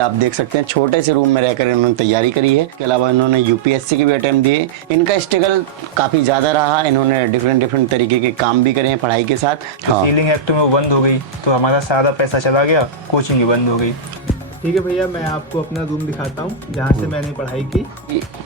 आप देख सकते हैं छोटे से रूम में रहकर इन्होंने तैयारी करी है। इसके अलावा इन्होंने यूपीएससी के भी अटेम्प्ट दिए। इनका स्ट्रगल काफ़ी ज़्यादा रहा। इन्होंने डिफरेंट तरीके के काम भी करे हैं पढ़ाई के साथ। सीलिंग एक्ट में वो बंद हो गई तो हमारा सारा पैसा चला गया, कोचिंग भी बंद हो गई। ठीक है भैया, मैं आपको अपना रूम दिखाता हूँ जहाँ से मैंने पढ़ाई की।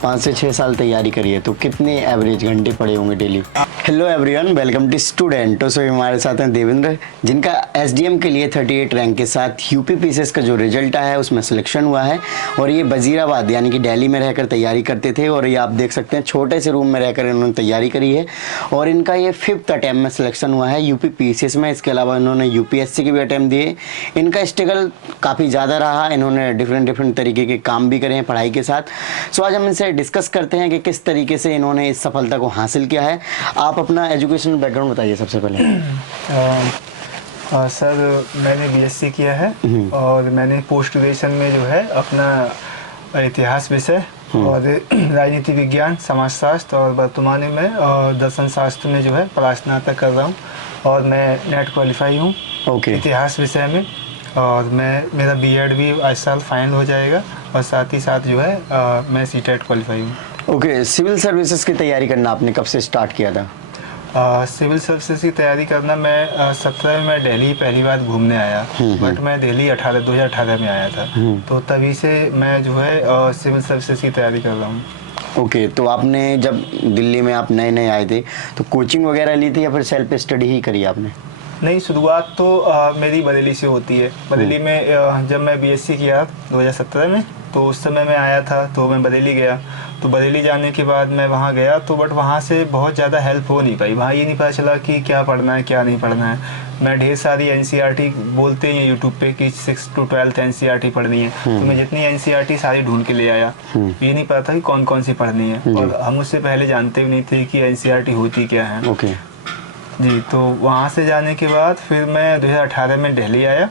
5 से 6 साल तैयारी करी है, तो कितने एवरेज घंटे पढ़े होंगे daily? Hello everyone, welcome to student. तो हमारे साथ हैं देवेंद्र, जिनका एसडीएम के लिए 38 रैंक के साथ यूपी पीसीएस का जो रिजल्ट आया है उसमें सिलेक्शन हुआ है। और ये वजीराबाद यानी कि दिल्ली में रहकर तैयारी करते थे। और ये आप देख सकते हैं छोटे से रूम में रहकर इन्होंने तैयारी करी है। और इनका ये 5th अटैम्प्ट में सिलेक्शन हुआ है यूपी पीसीएस में। इसके अलावा इन्होंने यूपीएससी के भी अटैम्प्ट दिए। इनका स्ट्रगल काफ़ी ज़्यादा रहा। इन्होंने डिफरेंट तरीके के काम भी करे हैं पढ़ाई के साथ। सो आज हम इनसे डिस्कस करते हैं कि किस तरीके से इन्होंने इस सफलता को हासिल किया है। आप अपना एजुकेशनल बैकग्राउंड बताइए सबसे पहले। सर, मैंने बीएससी किया है और मैंने पोस्ट ग्रेजुएशन में जो है अपना इतिहास विषय और राजनीति विज्ञान, समाजशास्त्र और वर्तमान में दर्शन शास्त्र में जो है स्नातक कर रहा हूँ। और मैं नेट क्वालिफाई हूँ इतिहास विषय में। और मेरा बीएड भी इस साल फाइनल हो जाएगा। और साथ ही साथ जो है मैं सीटेट क्वालिफाई हूँ। ओके, सिविल सर्विसेज की तैयारी करना आपने कब से स्टार्ट किया था? सिविल सर्विसेज की तैयारी करना मैं 17 में मैं दिल्ली पहली बार घूमने आया। बट मैं दिल्ली 2018 में आया था। तो तभी से मैं जो है सिविल सर्विसेज की तैयारी कर रहा हूँ। ओके, तो आपने जब दिल्ली में आप नए आए थे तो कोचिंग वगैरह ली थी या फिर सेल्फ स्टडी ही करी आपने? नहीं, शुरुआत तो मेरी बरेली से होती है। बरेली में जब मैं बीएससी किया 2017 में, तो उस समय मैं आया था तो मैं बरेली गया। तो बरेली जाने के बाद मैं वहाँ गया तो बट वहाँ से बहुत ज़्यादा हेल्प हो नहीं पाई। वहाँ ये नहीं पता चला कि क्या पढ़ना है क्या नहीं पढ़ना है। मैं ढेर सारी एनसीईआरटी बोलते हैं यूट्यूब पे कि 6 to 12 एनसीईआरटी पढ़नी है। तो मैं जितनी एनसीईआरटी सारी ढूंढ के ले आया। ये नहीं पता था कि कौन कौन सी पढ़नी है। और हम उससे पहले जानते भी नहीं थे कि एनसीईआरटी होती क्या है। ओके जी, तो वहाँ से जाने के बाद फिर मैं 2018 में दिल्ली आया।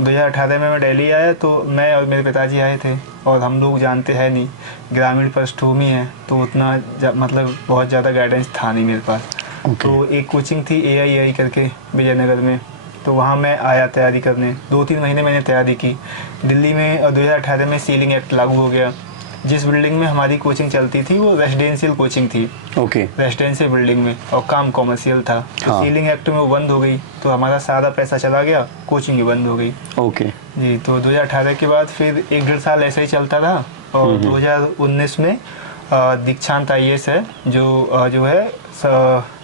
2018 में मैं दिल्ली आया तो मैं और मेरे पिताजी आए थे। और हम लोग जानते हैं नहीं, ग्रामीण पृष्ठभूमि है तो उतना मतलब बहुत ज़्यादा गाइडेंस था नहीं मेरे पास। तो एक कोचिंग थी AII करके विजयनगर में, तो वहाँ मैं आया तैयारी करने। 2-3 महीने मैंने तैयारी की। दिल्ली में 2018 में सीलिंग एक्ट लागू हो गया। जिस बिल्डिंग में हमारी कोचिंग चलती थी वो रेजिडेंशियल कोचिंग थी। रेजिडेंशियल बिल्डिंग में, और काम कॉमर्शियल था। तो सीलिंग एक्ट में वो बंद हो गई तो हमारा सारा पैसा चला गया, कोचिंग भी बंद हो गई। जी, तो 2018 के बाद फिर 1-1.5 साल ऐसे ही चलता रहा। और 2019 में दीक्षांत IAS है जो है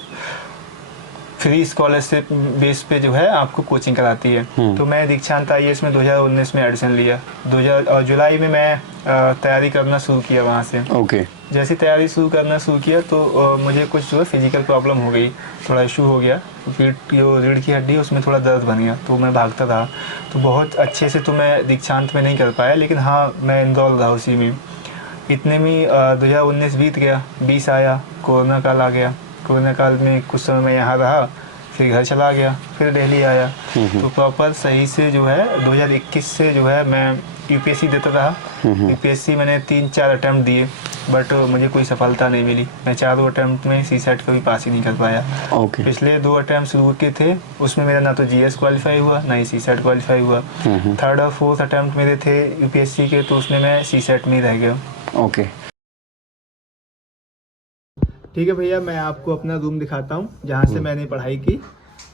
फ्री स्कॉलरशिप बेस पे जो है आपको कोचिंग कराती है। तो मैं दीक्षांत IAS में 2019 में एडमिशन लिया। जुलाई में मैं तैयारी करना शुरू किया वहाँ से। जैसे तैयारी शुरू करना शुरू किया तो मुझे कुछ जो है फिजिकल प्रॉब्लम हो गई, थोड़ा इशू हो गया। पीठ जो रीढ़ की हड्डी है उसमें थोड़ा दर्द बन गया, तो मैं भागता रहा। तो बहुत अच्छे से तो मैं दीक्षांत में नहीं कर पाया, लेकिन हाँ मैं इनरोल रहा उसी में। इतने में 2019 बीत गया, 20 आया, कोरोना काल आ गया। कोरोना काल में कुछ समय मैं यहाँ रहा, फिर घर चला गया, फिर दिल्ली आया। तो प्रॉपर सही से जो है 2021 से जो है मैं यूपीएससी देता रहा। यूपीएससी मैंने 3-4 अटैम्प्ट दिए बट मुझे कोई सफलता नहीं मिली। मैं 4 अटैम्प्ट में सीसेट कभी पास ही नहीं कर पाया। पिछले 2 अटैम्प्ट शुरू के थे, उसमें मेरा ना तो जीएस क्वालिफाई हुआ ना ही सीसेट क्वालिफाई हुआ। 3rd और 4th अटैम्प्ट मेरे थे यूपीएससी के, तो उसमें मैं सीसेट में ही रह गया। ठीक है भैया, मैं आपको अपना रूम दिखाता हूँ जहाँ से मैंने पढ़ाई की।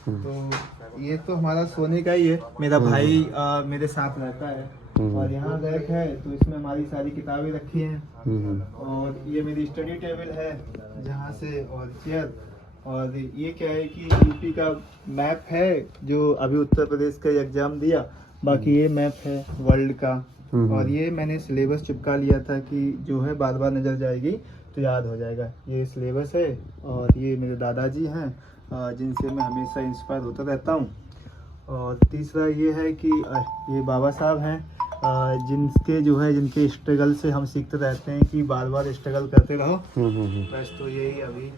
तो ये तो हमारा सोने का ही है। मेरा भाई मेरे साथ रहता है। और यहाँ रैक है तो इसमें हमारी सारी किताबें रखी हैं। और ये मेरी स्टडी टेबल है जहाँ से, और चेयर। और ये क्या है कि यूपी का मैप है जो अभी उत्तर प्रदेश का एग्ज़ाम दिया। बाकी ये मैप है वर्ल्ड का। और ये मैंने सिलेबस चिपका लिया था कि जो है बार बार नज़र जाएगी तो याद हो जाएगा। ये सिलेबस है। और ये मेरे दादाजी हैं जिनसे मैं हमेशा इंस्पायर होता रहता हूँ। और तीसरा ये है कि ये बाबा साहब हैं जिनके स्ट्रगल से हम सीखते रहते हैं कि बार बार स्ट्रगल करते रहो। बस तो यही अभी।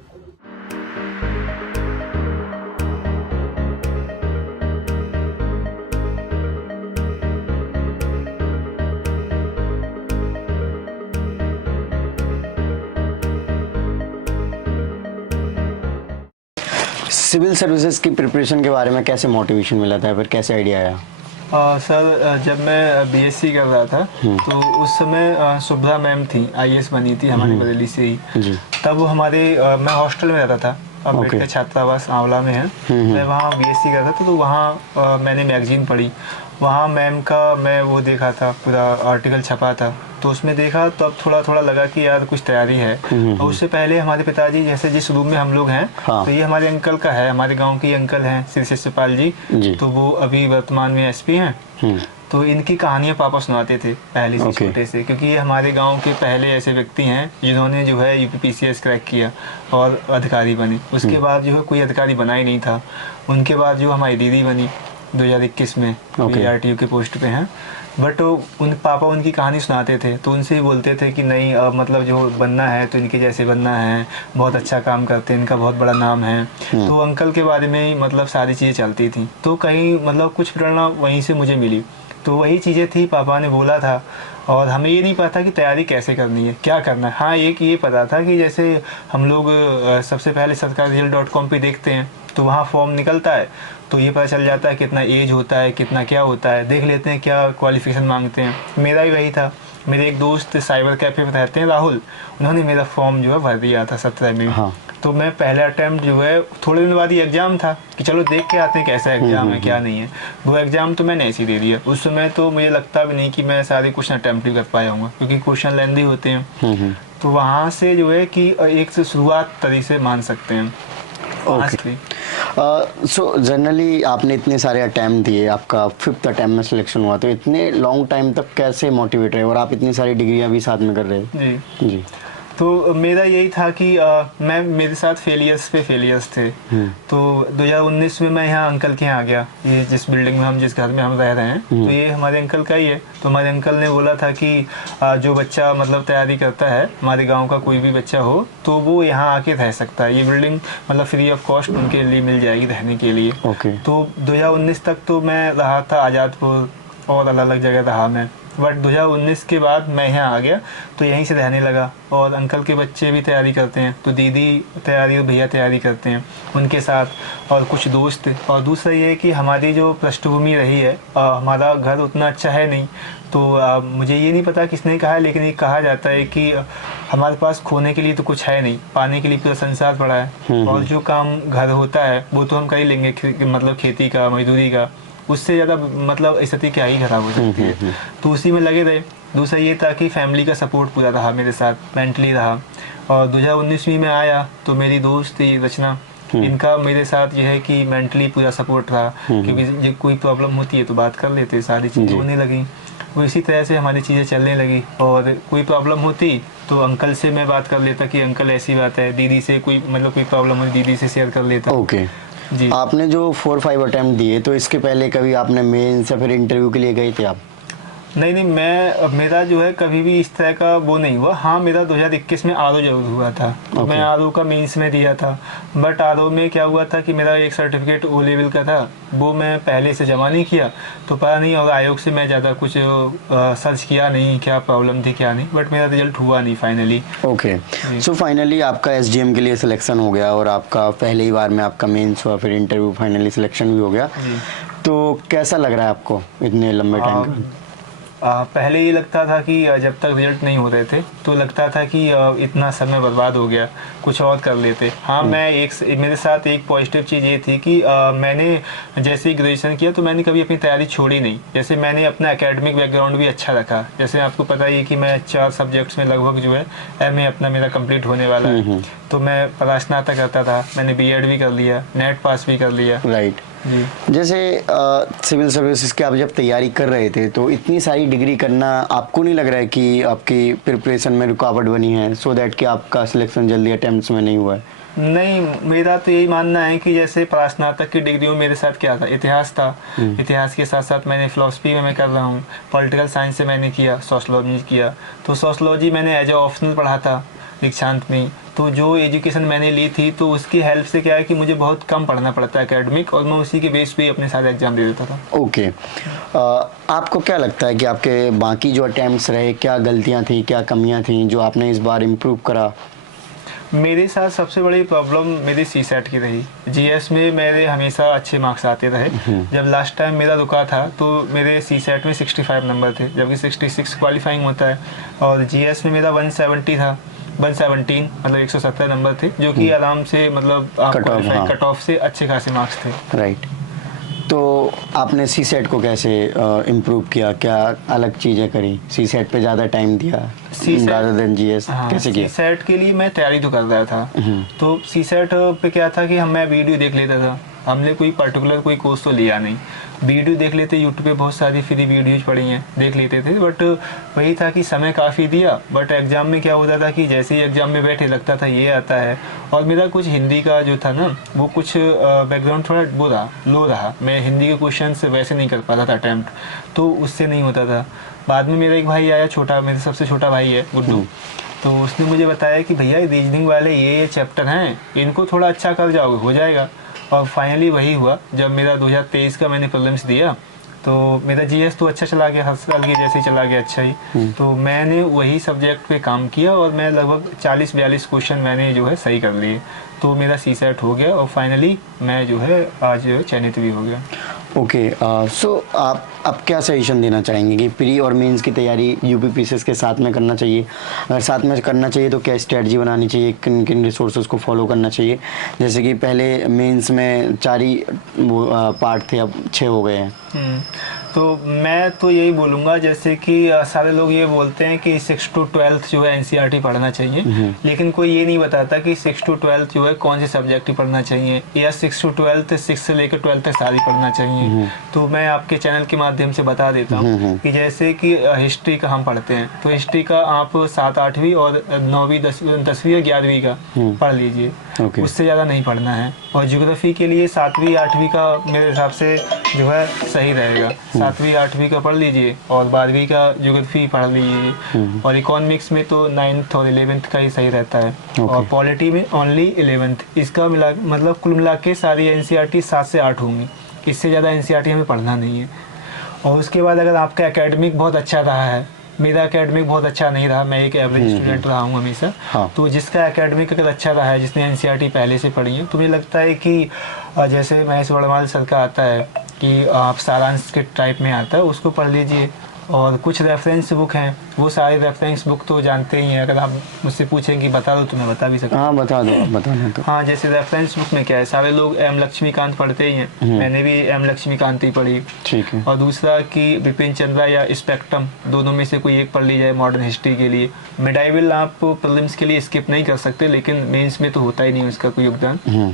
सिविल सर्विसेज की प्रिपरेशन के बारे में कैसे मोटिवेशन मिला था, फिर कैसे आइडिया आया? सर जब मैं बीएससी कर रहा था तो उस समय शुभ्रा मैम थी, आईएएस बनी थी हमारी बरेली से ही। जी। तब हमारे मैं हॉस्टल में रहता था, अम्बेडकर छात्रावास आंवला में है। मैं वहाँ बीएससी करता था, तो वहाँ मैंने मैगजीन पढ़ी। वहाँ मैम का मैं वो देखा था, पूरा आर्टिकल छपा था, तो उसमें देखा तो अब थोड़ा थोड़ा लगा कि यार कुछ तैयारी है। और उससे पहले हमारे पिताजी, जैसे जिस रूम में हम लोग हैं, हाँ। तो ये हमारे अंकल का है, हमारे गांव के अंकल हैं श्री सत्यपाल जी, तो वो अभी वर्तमान में एसपी हैं। तो इनकी कहानियाँ पापा सुनाते थे पहले से, छोटे से, क्योंकि ये हमारे गांव के पहले ऐसे व्यक्ति हैं जिन्होंने जो है यूपीपीसीएस क्रैक किया और अधिकारी बने। उसके बाद जो है कोई अधिकारी बना ही नहीं था। उनके बाद जो हमारी दीदी बनी 2021 में, आरटीयू के पोस्ट पे हैं। बट उन पापा उनकी कहानी सुनाते थे, तो उनसे ही बोलते थे कि नहीं मतलब जो बनना है तो इनके जैसे बनना है, बहुत अच्छा काम करते हैं, इनका बहुत बड़ा नाम है। तो अंकल के बारे में ही मतलब सारी चीज़ें चलती थी, तो कहीं मतलब कुछ प्रेरणा वहीं से मुझे मिली। तो वही चीज़ें थी, पापा ने बोला था, और हमें ये नहीं पता कि तैयारी कैसे करनी है, क्या करना है। हाँ, एक ये पता था कि जैसे हम लोग सबसे पहले sarkarresult.com पे देखते हैं, तो वहाँ फॉर्म निकलता है, तो ये पता चल जाता है कितना एज होता है, कितना क्या होता है, देख लेते हैं क्या क्वालिफिकेशन मांगते हैं। मेरा भी वही था। मेरे एक दोस्त साइबर कैफ़े में रहते हैं, राहुल, उन्होंने मेरा फॉर्म जो है भर दिया था 17 में। हाँ। तो मैं पहला अटैम्प्ट जो है, थोड़े दिन बाद ही एग्ज़ाम था कि चलो देख के आते हैं कैसा एग्ज़ाम है क्या नहीं है। वो एग्ज़ाम तो मैंने ऐसे ही दे दिया। उस समय तो मुझे लगता भी नहीं कि मैं सारे क्वेश्चन अटैम्प्ट भी कर पाया हूँ, क्योंकि क्वेश्चन लेंदी होते हैं। तो वहाँ से जो है कि एक से शुरुआत तरीके से मान सकते हैं। सो जनरली आपने इतने सारे अटैम्प्ट दिए, आपका 5th अटैम्प्ट में सिलेक्शन हुआ, तो इतने लॉन्ग टाइम तक कैसे मोटिवेट रहे, और आप इतनी सारी डिग्रियां भी साथ में कर रहे हैं? जी जी। तो मेरा यही था कि मेरे साथ फेलियर्स पे फेलियर्स थे। तो 2019 में मैं यहाँ अंकल के यहाँ आ गया, ये जिस बिल्डिंग में हम, जिस घर में हम रह रहे हैं, तो ये हमारे अंकल का ही है। तो हमारे अंकल ने बोला था कि जो बच्चा मतलब तैयारी करता है, हमारे गांव का कोई भी बच्चा हो, तो वो यहाँ आके रह सकता है। ये बिल्डिंग मतलब फ्री ऑफ कॉस्ट उनके लिए मिल जाएगी रहने के लिए। तो 2019 तक तो मैं रहा था आज़ादपुर और अलग अलग जगह रहा मैं। बट 2019 के बाद मैं यहाँ आ गया, तो यहीं से रहने लगा। और अंकल के बच्चे भी तैयारी करते हैं, तो दीदी तैयारी और भैया तैयारी करते हैं उनके साथ, और कुछ दोस्त। और दूसरा ये है कि हमारी जो पृष्ठभूमि रही है, हमारा घर उतना अच्छा है नहीं। तो मुझे ये नहीं पता किसने कहा है, लेकिन ये कहा जाता है कि हमारे पास खोने के लिए तो कुछ है नहीं, पाने के लिए पूरा संसार पड़ा है। और जो काम घर होता है वो तो हम कर ही लेंगे, मतलब खेती का, मजदूरी का, उससे ज़्यादा मतलब स्थिति क्या ही खराब हो सकती है। तो उसी में लगे रहे। दूसरा ये था कि फैमिली का सपोर्ट पूरा रहा मेरे साथ, मेंटली रहा। और 2019 में मैं आया तो मेरी दोस्त थी रचना, इनका मेरे साथ यह है कि मेंटली पूरा सपोर्ट रहा, क्योंकि जब कोई प्रॉब्लम होती है तो बात कर लेते, सारी चीज़ें होने लगी। वो इसी तरह से हमारी चीज़ें चलने लगी। और कोई प्रॉब्लम होती तो अंकल से मैं बात कर लेता कि अंकल ऐसी बात है, दीदी से कोई मतलब कोई प्रॉब्लम हो दीदी से शेयर कर लेता। ओके। जी। आपने जो 4-5 अटैम्प्ट दिए, तो इसके पहले कभी आपने मेंस या फिर इंटरव्यू के लिए गए थे आप? नहीं, मेरा जो है कभी भी इस तरह का वो नहीं हुआ। हाँ, मेरा 2021 में आरओ जरूर हुआ था, तो मैं आरओ का मेंस में दिया था। बट आरओ में क्या हुआ था कि मेरा एक सर्टिफिकेट ओ लेवल का था, वो मैं पहले से जमा नहीं किया, तो पता नहीं, और आयोग से मैं ज़्यादा कुछ सर्च किया नहीं क्या प्रॉब्लम थी क्या नहीं, बट मेरा रिजल्ट हुआ नहीं फाइनली। ओके। सो फाइनली आपका एसडीएम के लिए सिलेक्शन हो गया, और आपका पहले ही बार में आपका मेंस हुआ, फिर इंटरव्यू, फाइनली सिलेक्शन भी हो गया। तो कैसा लग रहा है आपको इतने लंबे टाइम का? पहले ये लगता था कि जब तक रिजल्ट नहीं हो रहे थे तो लगता था कि इतना समय बर्बाद हो गया, कुछ और कर लेते। हाँ, मेरे साथ एक पॉजिटिव चीज़ ये थी कि मैंने जैसे ही ग्रेजुएशन किया तो मैंने कभी अपनी तैयारी छोड़ी नहीं। जैसे मैंने अपना एकेडमिक बैकग्राउंड भी अच्छा रखा। जैसे आपको पता ही है कि मैं 4 सब्जेक्ट्स में लगभग जो है एमए अपना मेरा कंप्लीट होने वाला है। तो मैं परास्नातक करता था, मैंने बीएड भी कर लिया, नेट पास भी कर लिया। राइट। जैसे सिविल सर्विसेज की आप जब तैयारी कर रहे थे, तो इतनी सारी डिग्री करना आपको नहीं लग रहा है कि आपकी प्रिपरेशन में रुकावट बनी है, सो दैट कि आपका सिलेक्शन जल्दी अटेम्प्ट्स में नहीं हुआ है? नहीं, मेरा तो यही मानना है कि जैसे स्नातक की डिग्री में मेरे साथ क्या था, इतिहास था। इतिहास के साथ साथ मैंने फिलोसफी में मैं कर रहा हूँ, पॉलिटिकल साइंस से मैंने किया, सोशलॉजी किया। तो सोशलॉजी मैंने एज ए ऑप्शनल पढ़ा था दीक्षांत में। तो जो एजुकेशन मैंने ली थी तो उसकी हेल्प से क्या है कि मुझे बहुत कम पढ़ना पड़ता है एकेडमिक, और मैं उसी के बेस पे अपने सारे एग्जाम दे देता था। ओके। आपको क्या लगता है कि आपके बाकी जो अटेम्प्ट्स रहे, क्या गलतियां थी, क्या कमियां थी जो आपने इस बार इम्प्रूव करा? मेरे साथ सबसे बड़ी प्रॉब्लम मेरी सी सेट की रही। जीएस में मेरे हमेशा अच्छे मार्क्स आते रहे। जब लास्ट टाइम मेरा रुका था तो मेरे सी सेट में 65 नंबर थे, जबकि 66 क्वालिफाइंग होता है, और जीएस में मेरा 170 था, 117 मतलब 170 नंबर थे, जो कि आराम से मतलब कट ऑफ से अच्छे खासे मार्क्स थे। राइट। तो आपने सी सेट को कैसे इम्प्रूव किया, क्या अलग चीज़ें करी, सी सेट पे ज़्यादा टाइम दिया rather than जीएस? हाँ, कैसे किया? सी सेट के लिए मैं तैयारी तो कर रहा था। तो सी सेट पे क्या था कि मैं वीडियो देख लेता था। हमने कोई पर्टिकुलर कोई कोर्स तो लिया नहीं, वीडियो देख लेते, यूट्यूब पे बहुत सारी फ्री वीडियोज पड़ी हैं, देख लेते थे। बट वही था कि समय काफ़ी दिया, बट एग्ज़ाम में क्या होता था कि जैसे ही एग्ज़ाम में बैठे लगता था ये आता है। और मेरा कुछ हिंदी का जो था ना, वो कुछ बैकग्राउंड थोड़ा वो रहा, लो रहा। मैं हिंदी के क्वेश्चन वैसे नहीं कर पाता था अटैम्प्ट, तो उससे नहीं होता था। बाद में मेरा एक भाई आया, छोटा, मेरे सबसे छोटा भाई है गुड्डू, तो उसने मुझे बताया कि भैया रीजनिंग वाले ये चैप्टर हैं, इनको थोड़ा अच्छा कर जाओगे, हो जाएगा। और फाइनली वही हुआ। जब मेरा 2023 का मैंने प्रीलिम्स दिया तो मेरा जीएस तो अच्छा चला गया, हर साल के जैसे ही चला गया अच्छा ही। तो मैंने वही सब्जेक्ट पे काम किया और मैं लगभग 40-42 क्वेश्चन मैंने जो है सही कर लिए, तो मेरा सी सेट हो गया और फाइनली मैं जो है आज जो है चयनित भी हो गया। ओके, सो आप क्या सजेशन देना चाहेंगे कि प्री और मेंस की तैयारी यूपी पीसीएस के साथ में करना चाहिए? अगर साथ में करना चाहिए तो क्या स्ट्रेटजी बनानी चाहिए, किन किन रिसोर्सेज को फॉलो करना चाहिए? जैसे कि पहले मेंस में 4 ही पार्ट थे, अब 6 हो गए हैं। तो मैं तो यही बोलूँगा, जैसे कि सारे लोग ये बोलते हैं कि 6 to 12 जो है एनसीईआरटी पढ़ना चाहिए, लेकिन कोई ये नहीं बताता कि 6 to 12 जो है कौन से सब्जेक्ट ही पढ़ना चाहिए, या 6 to 12 6 से लेकर 12 तक सारी पढ़ना चाहिए। तो मैं आपके चैनल के माध्यम से बता देता हूँ कि जैसे कि हिस्ट्री का हम पढ़ते हैं, तो हिस्ट्री का आप 7, 8वीं और 9वीं 10वीं और 11वीं का पढ़ लीजिए, उससे ज़्यादा नहीं पढ़ना है। और ज्योग्राफी के लिए 7वीं 8वीं का मेरे हिसाब से जो है सही रहेगा, 7वीं 8वीं का पढ़ लीजिए और 12वीं का ज्योग्राफी पढ़ लीजिए। और इकोनॉमिक्स में तो 9th और 11th का ही सही रहता है। और पॉलिटी में ओनली 11th। इसका मिला मतलब कुल मिला के सारी एनसीईआरटी 7 से 8 होंगी, इससे ज़्यादा एनसीईआरटी हमें पढ़ना नहीं है। और उसके बाद अगर आपका एकेडमिक बहुत अच्छा रहा है, मेरा एकेडमिक बहुत अच्छा नहीं रहा, मैं एक एवरेज स्टूडेंट रहा हूँ हमेशा। तो जिसका एकेडमिक अगर अच्छा रहा है, जिसने एनसीईआरटी पहले से पढ़ी है, तो मुझे लगता है कि जैसे महेश वर्मा सर का आता है कि आप सारांश के टाइप में आता है, उसको पढ़ लीजिए। और कुछ रेफरेंस बुक हैं, वो सारे रेफरेंस बुक तो जानते ही हैं, अगर आप मुझसे पूछें कि बता दो तो मैं बता भी सकता हूँ। हाँ बता दो, बताना तो। हाँ, जैसे रेफरेंस बुक में क्या है, सारे लोग एम लक्ष्मीकांत पढ़ते ही हैं, मैंने भी एम लक्ष्मीकांत ही पढ़ी। ठीक है। और दूसरा कि बिपिन चंद्रा या स्पेक्ट्रम, दोनों में से कोई एक पढ़ ली जाए मॉडर्न हिस्ट्री के लिए। मिडाइवल आप प्रीलिम्स के लिए स्किप नहीं कर सकते, लेकिन मेंस में तो होता ही नहीं उसका कोई योगदान।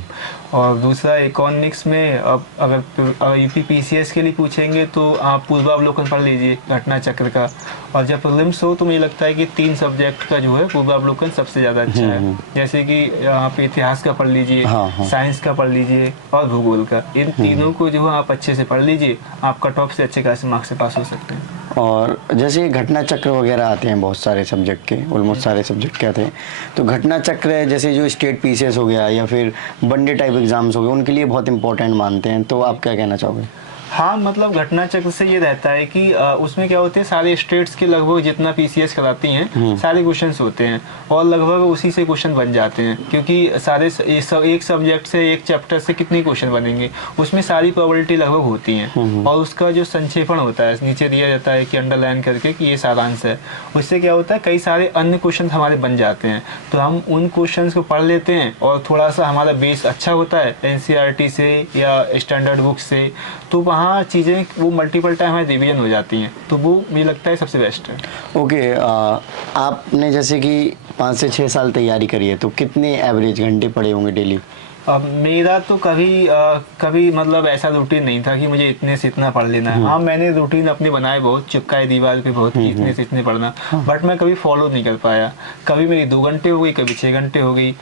और दूसरा इकोनॉमिक्स में अब अगर यूपी पीसीएस के लिए पूछेंगे तो आप पूर्वावलोकन पढ़ लीजिए घटना चक्र का। और जब प्रीलिम्स हो तो मुझे लगता है कि 3 सब्जेक्ट का जो है पूर्वावलोकन सबसे ज़्यादा अच्छा है। जैसे कि आप इतिहास का पढ़ लीजिए, साइंस का पढ़ लीजिए और भूगोल का। इन तीनों को जो है आप अच्छे से पढ़ लीजिए, आप कट ऑफ से अच्छे खासे मार्क्स से पास हो सकते हैं। और जैसे घटना चक्र वगैरह आते हैं बहुत सारे सब्जेक्ट के, ऑलमोस्ट सारे सब्जेक्ट के आते हैं, तो घटना चक्र जैसे जो स्टेट पीसीएस हो गया या फिर वनडे टाइप एग्जाम्स हो गए, उनके लिए बहुत इंपॉर्टेंट मानते हैं, तो आप क्या कहना चाहोगे? हाँ, मतलब घटना चक्र से ये रहता है कि उसमें क्या होते हैं, सारे स्टेट्स के लगभग जितना पीसीएस कराती हैं सारे क्वेश्चंस होते हैं और लगभग उसी से क्वेश्चन बन जाते हैं, क्योंकि सारे एक सब्जेक्ट से, एक चैप्टर से कितने क्वेश्चन बनेंगे, उसमें सारी प्रोबेबिलिटी लगभग होती हैं। और उसका जो संक्षेपण होता है नीचे दिया जाता है कि अंडरलाइन करके कि ये सारांश है, उससे क्या होता है कई सारे अन्य क्वेश्चन हमारे बन जाते हैं, तो हम उन क्वेश्चन को पढ़ लेते हैं और थोड़ा सा हमारा बेस अच्छा होता है एनसीईआरटी से या स्टैंडर्ड बुक से, तो वहाँ चीज़ें वो मल्टीपल टाइम हमारी रिवीजन हो जाती हैं, तो वो मुझे लगता है सबसे बेस्ट है। ओके, आपने जैसे कि 5 से 6 साल तैयारी करी है, तो कितने एवरेज घंटे पढ़े होंगे डेली? मेरा तो कभी मतलब ऐसा रूटीन नहीं था कि मुझे इतने से इतना पढ़ लेना है। हाँ, मैंने रूटीन अपने बनाए, बहुत चिपकाए दीवार पे बहुत कि इतने से इतने पढ़ना, बट मैं कभी फॉलो नहीं कर पाया। कभी मेरी 2 घंटे हो गई, कभी 6 घंटे हो गई।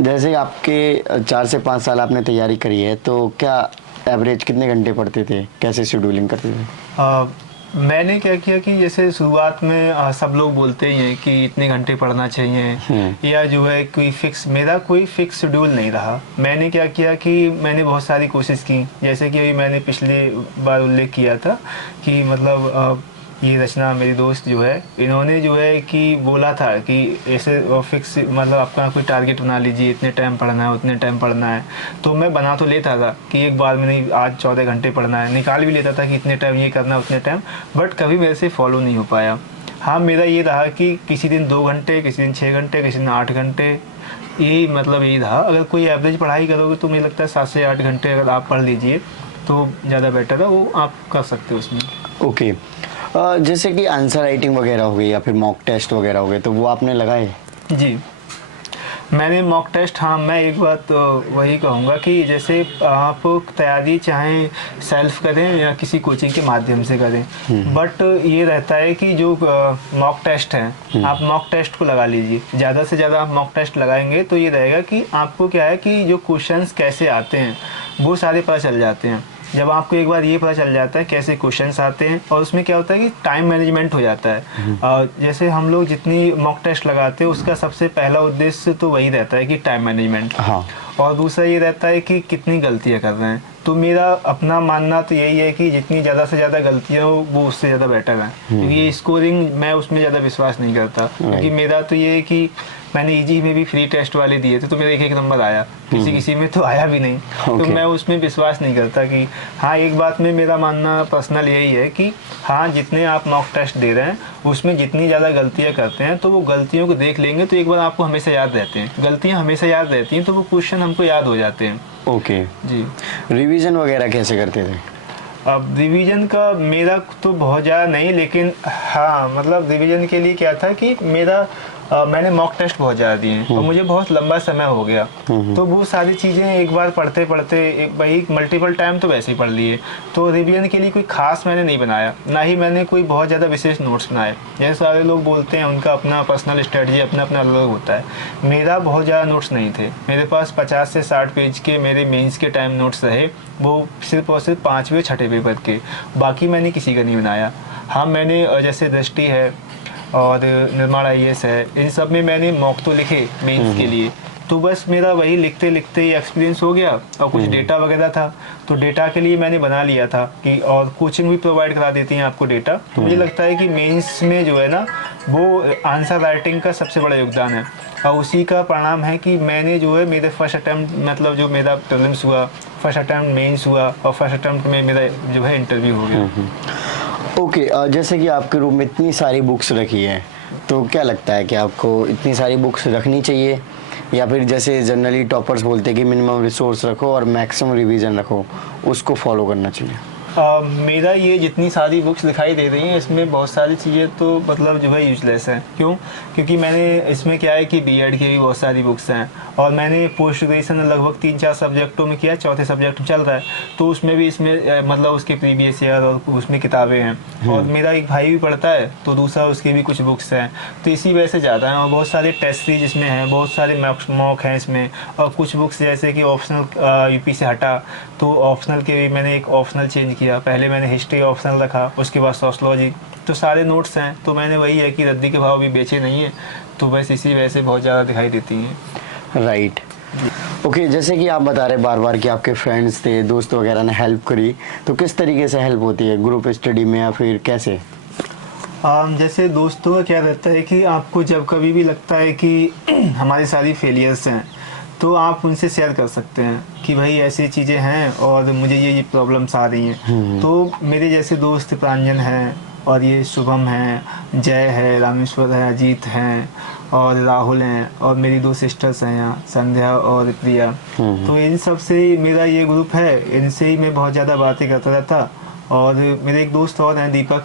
जैसे आपके 4 से 5 साल आपने तैयारी करी है, तो क्या एवरेज कितने घंटे पढ़ते थे, कैसे शेड्यूलिंग करते थे? मैंने क्या किया कि जैसे शुरुआत में सब लोग बोलते ही हैं कि इतने घंटे पढ़ना चाहिए, या जो है मेरा कोई फिक्स शेड्यूल नहीं रहा। मैंने क्या किया कि मैंने बहुत सारी कोशिश की, जैसे कि अभी मैंने पिछली बार उल्लेख किया था कि मतलब ये रचना मेरी दोस्त जो है, इन्होंने जो है कि बोला था कि ऐसे फिक्स मतलब आपका कोई टारगेट बना लीजिए, इतने टाइम पढ़ना है, उतने टाइम पढ़ना है। तो मैं बना तो लेता था कि एक बार में नहीं, आज 14 घंटे पढ़ना है, निकाल भी लेता था कि इतने टाइम ये करना है, उतने टाइम, बट कभी मेरे से फॉलो नहीं हो पाया। हाँ, मेरा ये रहा कि किसी दिन 2 घंटे, किसी दिन 6 घंटे, किसी दिन 8 घंटे, यही मतलब यही रहा। अगर कोई एवरेज पढ़ाई करोगे तो मुझे लगता है 7 से 8 घंटे अगर आप पढ़ लीजिए तो ज़्यादा बेटर है, वो आप कर सकते हो उसमें। ओके। जैसे कि आंसर राइटिंग वगैरह हो गई या फिर मॉक टेस्ट वगैरह हो गए, तो वो आपने लगाए? जी, मैंने मॉक टेस्ट, हाँ, मैं एक बात वही कहूँगा कि जैसे आप तैयारी चाहे सेल्फ करें या किसी कोचिंग के माध्यम से करें, बट ये रहता है कि जो मॉक टेस्ट है, आप मॉक टेस्ट को लगा लीजिए। ज़्यादा से ज़्यादा आप मॉक टेस्ट लगाएंगे तो ये रहेगा कि आपको क्या है कि जो क्वेश्चंस कैसे आते हैं वो सारे पता चल जाते हैं। जब आपको एक बार ये पता चल जाता है कैसे क्वेश्चंस आते हैं, और उसमें क्या होता है कि टाइम मैनेजमेंट हो जाता है। जैसे हम लोग जितनी मॉक टेस्ट लगाते हैं उसका सबसे पहला उद्देश्य तो वही रहता है कि टाइम मैनेजमेंट। हाँ। और दूसरा ये रहता है कि कितनी गलतियां कर रहे हैं। तो मेरा अपना मानना तो यही है कि जितनी ज़्यादा से ज़्यादा गलतियां हो वो उससे ज़्यादा बेटर है, क्योंकि ये स्कोरिंग मैं उसमें ज़्यादा विश्वास नहीं करता। क्योंकि मेरा तो ये है कि मैंने ईजी में भी फ्री टेस्ट वाले दिए थे तो मेरा 1 नंबर आया, किसी किसी में तो आया भी नहीं। तो मैं उसमें विश्वास नहीं करता कि हाँ, एक बात में मेरा मानना पर्सनल यही है कि हाँ, जितने आप मॉक टेस्ट दे रहे हैं उसमें जितनी ज़्यादा गलतियाँ करते हैं तो वो गलतियों को देख लेंगे तो एक बार आपको हमेशा याद रहते हैं, गलतियाँ हमेशा याद रहती हैं तो वो क्वेश्चन हमको याद हो जाते हैं। ओके जी। रिवीजन वगैरह कैसे करते थे? अब रिवीजन का मेरा तो बहुत ज़्यादा नहीं, लेकिन हाँ, मतलब रिवीजन के लिए क्या था कि मेरा मैंने मॉक टेस्ट बहुत ज़्यादा दिए हैं और मुझे बहुत लंबा समय हो गया, तो वो सारी चीज़ें एक बार पढ़ते पढ़ते एक भाई मल्टीपल टाइम तो वैसे ही पढ़ लिए। तो रिवीजन के लिए कोई खास मैंने नहीं बनाया, ना ही मैंने कोई बहुत ज़्यादा विशेष नोट्स बनाए। जैसे सारे लोग बोलते हैं उनका अपना पर्सनल स्ट्रेटजी अपना अपना अलग होता है, मेरा बहुत ज़्यादा नोट्स नहीं थे। मेरे पास 50 से 60 पेज के मेरे मेंस के टाइम नोट्स रहे, वो सिर्फ और सिर्फ 5वें 6ठे पेपर के, बाकी मैंने किसी का नहीं बनाया। हाँ, मैंने जैसे दृष्टि है और निर्माण IAS है, इन सब में मैंने मॉक तो लिखे मेंस के लिए, तो बस मेरा वही लिखते लिखते ही एक्सपीरियंस हो गया। और कुछ डेटा वगैरह था तो डेटा के लिए मैंने बना लिया था कि, और कोचिंग भी प्रोवाइड करा देती हैं आपको डेटा। तो मुझे लगता है कि मेंस में जो है ना वो आंसर राइटिंग का सबसे बड़ा योगदान है, और उसी का परिणाम है कि मैंने जो है मेरे फर्स्ट अटैम्प्ट, मतलब जो मेरा प्रीलिम्स हुआ, फर्स्ट अटैम्प्ट मेंस हुआ और फर्स्ट अटैम्प्ट में मेरा जो है इंटरव्यू हो गया। ओके। जैसे कि आपके रूम में इतनी सारी बुक्स रखी हैं, तो क्या लगता है कि आपको इतनी सारी बुक्स रखनी चाहिए, या फिर जैसे जनरली टॉपर्स बोलते हैं कि मिनिमम रिसोर्स रखो और मैक्सिमम रिवीजन रखो, उसको फॉलो करना चाहिए? मेरा ये जितनी सारी बुक्स दिखाई दे रही हैं इसमें बहुत सारी चीज़ें तो मतलब जो है यूजलेस हैं। क्यों? क्योंकि मैंने इसमें क्या है कि बीएड की भी बहुत सारी बुक्स हैं, और मैंने पोस्ट ग्रेजुएशन लगभग 3-4 सब्जेक्टों में किया, चौथे सब्जेक्ट चल रहा है, तो उसमें भी इसमें मतलब उसके प्रीवियस ईयर और उसमें किताबें हैं। और मेरा एक भाई भी पढ़ता है तो दूसरा उसकी भी कुछ बुक्स हैं, तो इसी वजह से ज़्यादा हैं। और बहुत सारे टेस्ट सीरीज इसमें हैं, बहुत सारे मॉक हैं इसमें, और कुछ बुक्स जैसे कि ऑप्शनल यूपी से हटा तो ऑप्शनल के भी मैंने एक ऑप्शनल चेंज किया। पहले मैंने हिस्ट्री ऑप्शनल रखा, उसके बाद सोशलॉजी, तो सारे नोट्स हैं। तो मैंने वही है कि रद्दी के भाव भी बेचे नहीं है, तो बस इसी वजह से बहुत ज़्यादा दिखाई देती हैं। राइट। ओके, जैसे कि आप बता रहे बार बार कि आपके फ्रेंड्स थे, दोस्त वगैरह ने हेल्प करी, तो किस तरीके से हेल्प होती है, ग्रुप स्टडी में या फिर कैसे? जैसे दोस्तों का क्या रहता है कि आपको जब कभी भी लगता है कि हमारी सारी फेलियर्स हैं तो आप उनसे शेयर कर सकते हैं कि भाई ऐसी चीज़ें हैं और मुझे ये प्रॉब्लम्स आ रही हैं। तो मेरे जैसे दोस्त प्रांजन हैं, और ये शुभम हैं, जय है, रामेश्वर है, अजीत हैं और राहुल हैं, और मेरी 2 सिस्टर्स हैं यहाँ, संध्या और प्रिया। तो इन सब से मेरा ये ग्रुप है, इनसे ही मैं बहुत ज़्यादा बातें करता रहता। और मेरे एक दोस्त और हैं दीपक,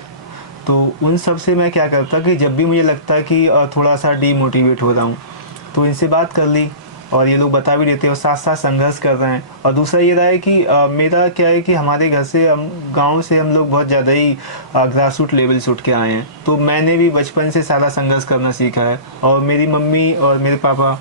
तो उन सब से मैं क्या करता कि जब भी मुझे लगता है कि थोड़ा सा डीमोटिवेट हो रहा हूँ तो इनसे बात कर ली, और ये लोग बता भी देते हैं और साथ साथ संघर्ष कर रहे हैं। और दूसरा ये रहा है कि मेरा क्या है कि हमारे घर से गांव से हम लोग बहुत ज़्यादा ही ग्रास रूट लेवल से उठ के आए हैं, तो मैंने भी बचपन से सारा संघर्ष करना सीखा है। और मेरी मम्मी और मेरे पापा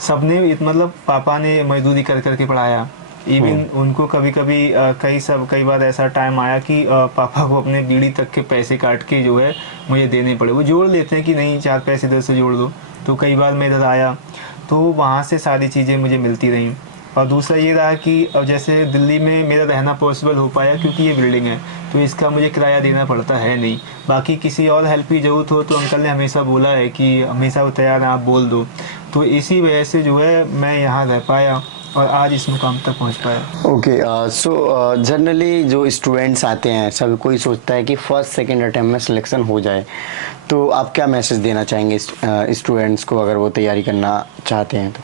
सबने, मतलब पापा ने मजदूरी कर करके पढ़ाया। इवन उनको कभी कभी कई बार ऐसा टाइम आया कि पापा को अपने बीड़ी तक के पैसे काट के जो है मुझे देने पड़े। वो जोड़ लेते हैं कि नहीं 4 पैसे इधर से जोड़ दो, तो कई बार मैं इधर आया तो वहाँ से सारी चीज़ें मुझे मिलती रहीं। और दूसरा ये रहा कि अब जैसे दिल्ली में मेरा रहना पॉसिबल हो पाया क्योंकि ये बिल्डिंग है, तो इसका मुझे किराया देना पड़ता है नहीं। बाकी किसी और हेल्प की ज़रूरत हो तो अंकल ने हमेशा बोला है कि हमेशा वो तैयार हैं, आप बोल दो। तो इसी वजह से जो है मैं यहाँ रह पाया और आज इस मुकाम तक पहुँच पाया। ओके, सो जनरली जो स्टूडेंट्स आते हैं सब कोई सोचता है कि फर्स्ट सेकंड अटेम्प्ट में सिलेक्शन हो जाए, तो आप क्या मैसेज देना चाहेंगे स्टूडेंट्स को अगर वो तैयारी करना चाहते हैं तो?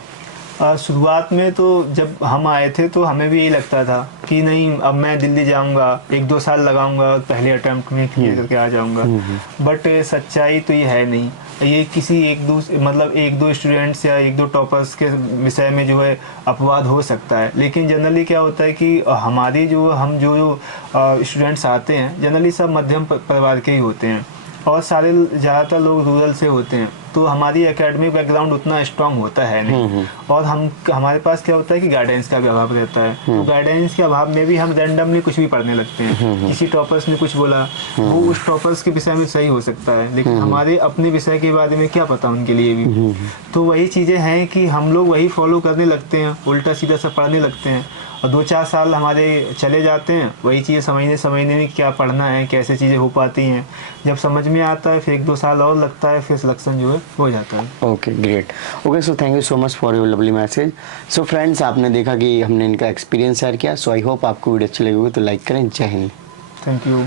शुरुआत में तो जब हम आए थे तो हमें भी यही लगता था कि नहीं अब मैं दिल्ली जाऊंगा, 1-2 साल लगाऊंगा, पहले अटेम्प्ट में क्लियर करके आ जाऊंगा। बट सच्चाई तो ये है नहीं। ये किसी एक दो स्टूडेंट्स या 1-2 टॉपर्स के विषय में जो है अपवाद हो सकता है, लेकिन जनरली क्या होता है कि हमारी जो स्टूडेंट्स आते हैं जनरली सब मध्यम परिवार के ही होते हैं और सारे ज़्यादातर लोग रूरल से होते हैं, तो हमारी एकेडमिक बैकग्राउंड उतना स्ट्रांग होता है नहीं। और हमारे पास क्या होता है कि गाइडेंस का भी अभाव रहता है। तो गाइडेंस के अभाव में भी हम रैंडमली कुछ भी पढ़ने लगते हैं। किसी टॉपर्स ने कुछ बोला, वो उस टॉपर्स के विषय में सही हो सकता है, लेकिन हमारे अपने विषय के बारे में क्या पता उनके लिए भी। तो वही चीज़ें हैं कि हम लोग वही फॉलो करने लगते हैं, उल्टा सीधा सब पढ़ने लगते हैं और 2-4 साल हमारे चले जाते हैं वही चीज़ें समझने में क्या पढ़ना है, कैसे चीज़ें हो पाती हैं। जब समझ में आता है फिर 1-2 साल और लगता है, फिर सिलेक्शन जो है हो जाता है। Okay, great. Okay, so thank you so much for your lovely message. So friends, आपने देखा कि हमने इनका एक्सपीरियंस शेयर किया। सो आई होप आपको वीडियो अच्छी लगी होगी, तो लाइक करें। जय हिंद। Thank you.